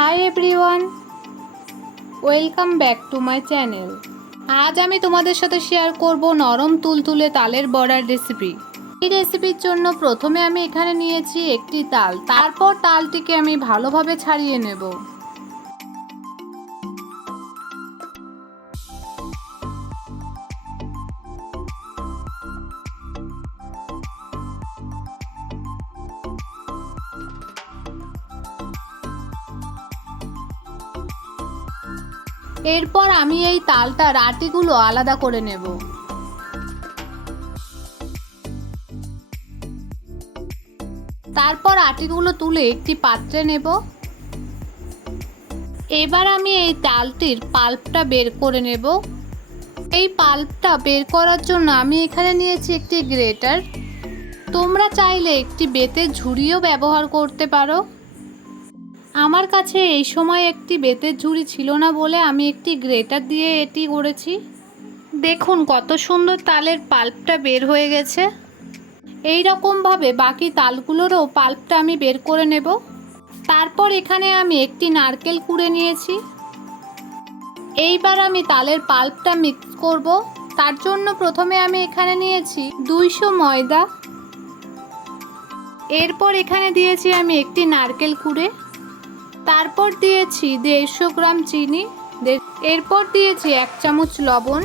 Hi everyone, welcome back to my channel. আজ আমি তোমাদের সাথে শেয়ার করব নরম তুলতুলে তালের বড়ার রেসিপি। এই রেসিপির জন্য প্রথমে আমি এখানে নিয়েছি একটি তাল, তারপর তালটিকে আমি ভালোভাবে ছাড়িয়ে নেব। এরপর আমি এই তালটার আটিগুলো আলাদা করে নেব। তারপর আটিগুলো তুলে একটি পাত্রে নেব। এবার আমি এই তালটির পাল্পটা বের করে নেব। এই পাল্পটা বের করার জন্য আমি এখানে নিয়েছি একটি গ্রেটার। তোমরা চাইলে একটি বেতের ঝুড়িও ব্যবহার করতে পারো। আমার কাছে এই সময় একটি বেতের ঝুড়ি ছিল না বলে আমি একটি গ্রেটার দিয়ে এটি করেছি। দেখুন কত সুন্দর তালের পাল্পটা বের হয়ে গেছে। এই রকমভাবে বাকি তালগুলোরও পাল্পটা আমি বের করে নেব। তারপর এখানে আমি একটি নারকেল কুড়ে নিয়েছি। এইবার আমি তালের পাল্পটা মিক্স করব। তার জন্য প্রথমে আমি এখানে নিয়েছি 200 ময়দা। এরপর এখানে দিয়েছি আমি একটি নারকেল কুড়ে। তারপর দিয়েছি 150 গ্রাম চিনি। এরপর দিয়েছি 1 চামচ লবণ।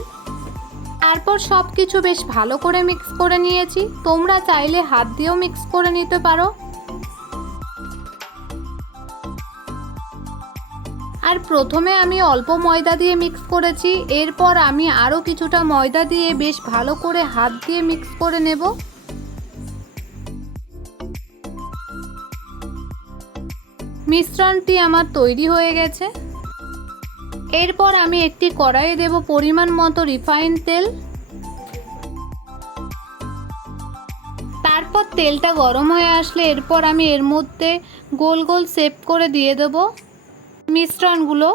তারপর সব কিছু বেশ ভালো করে মিক্স করে নিয়েছি। তোমরা চাইলে হাত দিয়েও মিক্স করে নিতে পারো। আর প্রথমে আমি অল্প ময়দা দিয়ে মিক্স করেছি। এরপর আমি আরও কিছুটা ময়দা দিয়ে বেশ ভালো করে হাত দিয়ে মিক্স করে নেব। মিশ্রণটি আমার তৈরি হয়ে গেছে। এরপর আমি একটি কড়াইয়ে দেব পরিমাণ মতো রিফাইন্ড তেল। তারপর তেলটা গরম হয়ে আসলে এরপর আমি এর মধ্যে গোল গোল শেপ করে দিয়ে দেব মিশ্রণগুলো।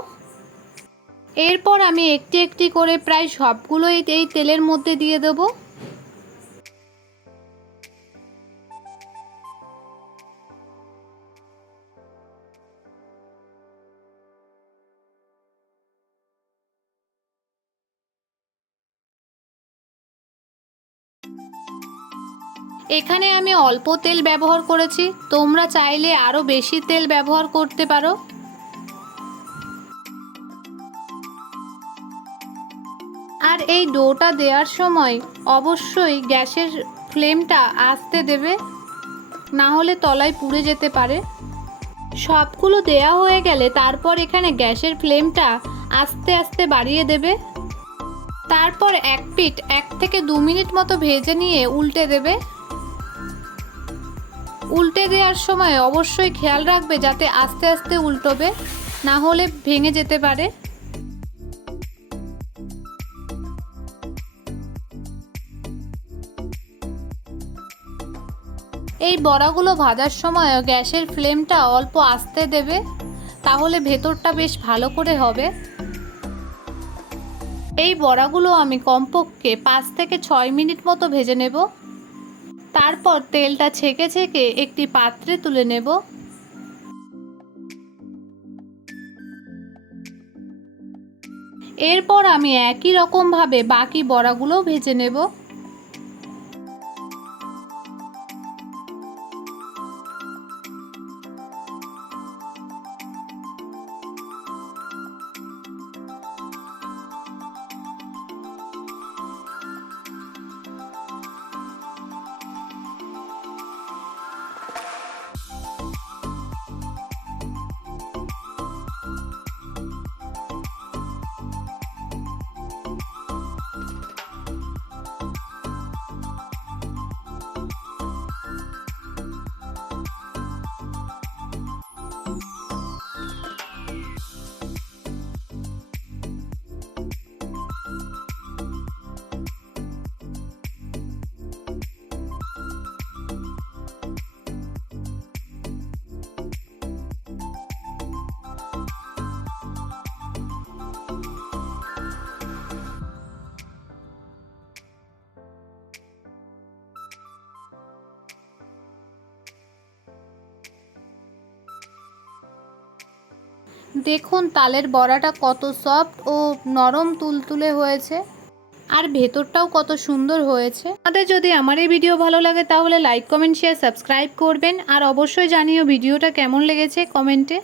এরপর আমি একটি একটি করে প্রায় সবগুলোই এই তেলের মধ্যে দিয়ে দেব। এখানে আমি অল্প তেল ব্যবহার করেছি। তোমরা চাইলে আরও বেশি তেল ব্যবহার করতে পারো। আর এই ডোটা দেওয়ার সময় অবশ্যই গ্যাসের ফ্লেমটা আস্তে দেবে, না হলে তলায় পুড়ে যেতে পারে। সবগুলো দেয়া হয়ে গেলে তারপর এখানে গ্যাসের ফ্লেমটা আস্তে আস্তে বাড়িয়ে দেবে। তারপর এক পিঠ 1 থেকে 2 মিনিট মতো ভেজে নিয়ে উল্টে দেবে। উল্টে দেওয়ার সময় অবশ্যই খেয়াল রাখবে যাতে আস্তে আস্তে উল্টোবে, না হলে ভেঙে যেতে পারে। এই বড়াগুলো ভাজার সময় গ্যাসের ফ্লেমটা অল্প আস্তে দেবে, তাহলে ভেতরটা বেশ ভালো করে হবে। এই বড়াগুলো আমি কমপক্ষে 5 থেকে 6 মিনিট মতো ভেজে নেব। তারপর তেলটা ছেঁকে ছেঁকে একটি পাত্রে তুলে নেব। এরপর আমি একই রকমভাবে বাকি বড়াগুলোও ভেজে নেব। দেখুন তালের বড়াটা কত সফট ও নরম তুলতুলে হয়েছে, আর ভেতরটাও কত সুন্দর হয়েছে। আমাদের যদি আমার এই ভিডিও ভালো লাগে তাহলে লাইক, কমেন্ট, শেয়ার, সাবস্ক্রাইব করবেন, আর অবশ্যই জানিও ভিডিওটা কেমন লেগেছে কমেন্টে।